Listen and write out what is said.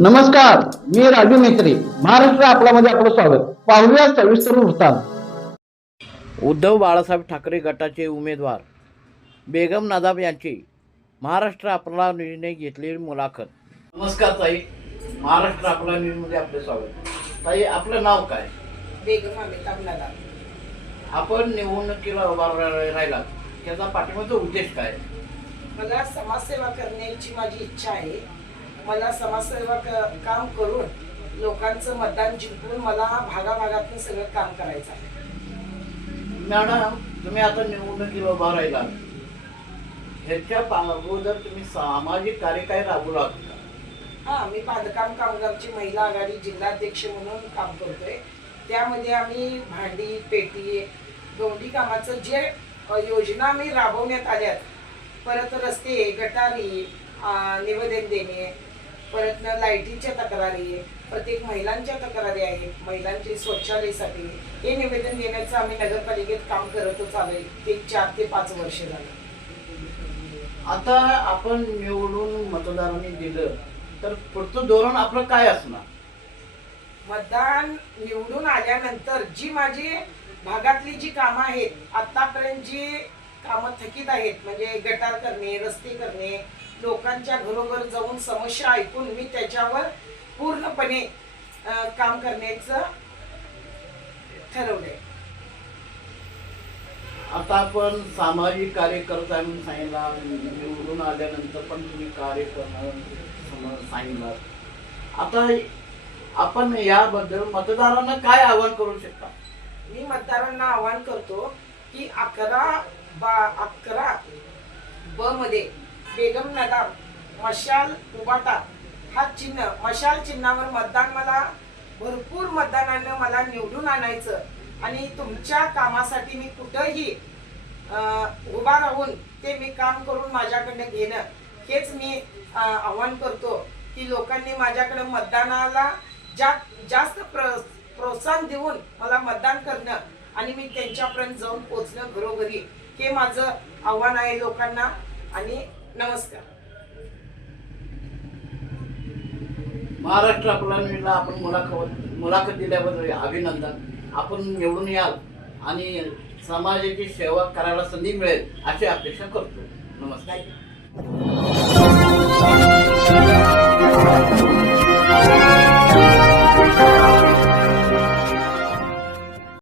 नमस्कार मी राजू मेत्री महाराष्ट्र आपल्यामध्ये आपलं स्वागत. पाहूया सविस्तर वृत्तांत. उद्धव बाळासाहेब ठाकरे गटाचे उमेदवार बेगम नादाब यांची महाराष्ट्र आपला निर्णय घेतलेली मुलाखत. नमस्कार ताई. महाराष्ट्र आपला न्यूजमध्ये आपले स्वागत. ताई आपलं नाव काय? बेगम अमिताभ नगर आपण निवडणुकीला उभा राहिला त्याचा पाठिंबाचा उद्देश काय? मला समाजसेवा करण्याची माझी इच्छा आहे. मला समाजसेवा काम करून लोकांचं मतदान जिंकून मला भागाभागातून सगळं काम करायचं आहे. मॅडम तुम्ही आता निवडणुकीला उभा राहिला ह्याच्या अगोदर तुम्ही सामाजिक कार्य काय राबवला हा मी बांधकाम कामगारची महिला आघाडी जिल्हाध्यक्ष म्हणून काम करतोय. त्यामध्ये आम्ही भांडी पेटी गवंडी कामाचं जे योजना मी राबवण्यात आल्यात परत रस्ते गटारी निवेदन देणे परत न लाईटीच्या तक्रारी प्रत्येक महिलांच्या तक्रारी आहेत महिलांची शौचालयासाठी हे निवेदन देण्याचं आम्ही नगरपालिकेत काम करतच आलोय ते चार ते पाच वर्ष झालं. आता आपण निवडून मतदारांनी दिलं तर पुढचं धोरण आपलं काय असणार? मतदान निवडून आल्यानंतर जी माझी भागातली जी कामं आहेत आतापर्यंत जी कामं थकीत आहेत म्हणजे गटार करणे रस्ते करणे लोकांच्या घरोघर जाऊन समस्या ऐकून मी त्याच्यावर पूर्णपणे काम करण्याचं ठरवलंय. आता आपण सामाजिक कार्य करत आहे म्हणून सांगितला निवडून आल्यानंतर पण तुम्ही कार्य करणार सांगितलं. आता आपण याबद्दल मतदारांना काय आवाहन करू शकता? मी मतदारांना आवाहन करतो की अकरा बा अकरा ब मध्ये बेगम नदाब मशाल उबाटा हा चिन्ह मशाल चिन्हावर मतदान मला भरपूर मतदानानं मला निवडून आणायचं. आणि तुमच्या कामासाठी मी कुठंही उभा राहून ते मी काम करून माझ्याकडनं घेणं हेच मी आव्हान करतो. की लोकांनी माझ्याकडे मतदानाला जा जास्त प्र प्रोत्साहन देऊन मला मतदान करणं आणि मी त्यांच्यापर्यंत जाऊन पोचणं घरोघरी हे माझं आव्हान आहे लोकांना. आणि नमस्कार. महाराष्ट्र आपला आपण मुलाखत मुलाखत दिल्याबद्दल अभिनंदन. आपण निवडून याल आणि समाजाची सेवा करायला संधी मिळेल अशी अपेक्षा करतो. नमस्कार.